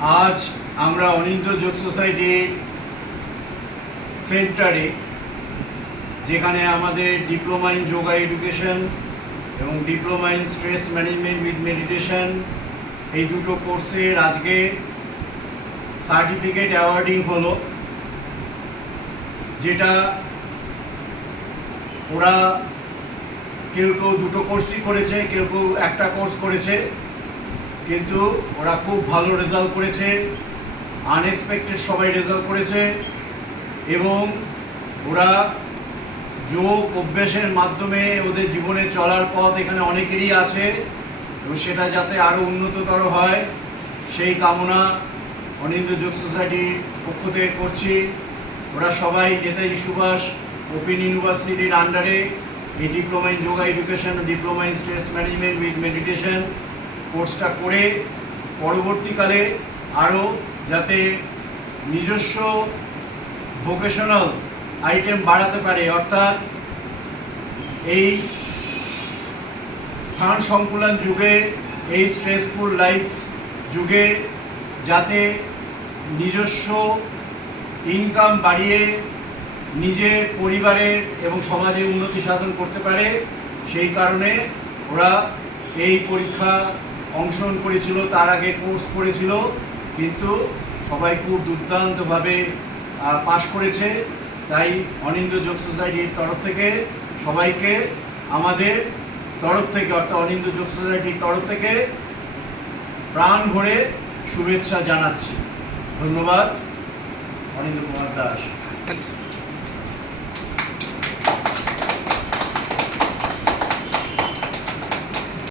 আজ আমরা অনিন্দ্য যোগ সোসাইটির সেন্টারে, যেখানে আমাদের ডিপ্লোমা ইন যোগা এডুকেশন এবং diploma in stress management with meditation, এই দুটো কোর্সের আজকে সার্টিফিকেট অ্যাওয়ার্ডিং হলো, যেটা ওরা কেউ কেউ দুটো কোর্সই করেছে, কেউ কেউ একটা কোর্স করেছে, কিন্তু ওরা খুব ভালো রেজাল্ট করেছে, আনএক্সপেক্টেড সবাই রেজাল্ট করেছে। এবং ওরা যোগ অভ্যাসের মাধ্যমে ওদের জীবনে চলার পথ এখানে অনেকেরই আছে, এবং সেটা যাতে আরও উন্নততর হয় সেই কামনা অনিন্দ্য যোগ সোসাইটির পক্ষ থেকে করছি। ওরা সবাই নেতাজি সুভাষ ওপেন ইউনিভার্সিটির আন্ডারে এই diploma in yoga education, diploma in stress management with meditation কোর্সটা করে পরবর্তীকালে আরও যাতে নিজস্ব ভোকেশনাল আইটেম বাড়াতে পারে, অর্থাৎ এই স্থান সংকুলন যুগে, এই স্ট্রেসফুল লাইফ যুগে যাতে নিজস্ব ইনকাম বাড়িয়ে নিজের পরিবারের এবং সমাজের উন্নতি সাধন করতে পারে, সেই কারণে ওরা এই পরীক্ষা অংশগ্রহণ করেছিল। তার আগে কোর্স করেছিল, কিন্তু সবাই খুব দুর্দান্তভাবে পাশ করেছে। তাই অনিন্দ্য যোগ সোসাইটির তরফ থেকে সবাইকে, আমাদের তরফ থেকে অর্থাৎ অনিন্দ্য যোগ সোসাইটির তরফ থেকে প্রাণ ভরে শুভেচ্ছা জানাচ্ছি। ধন্যবাদ। অনিন্দ্য কুমার দাস।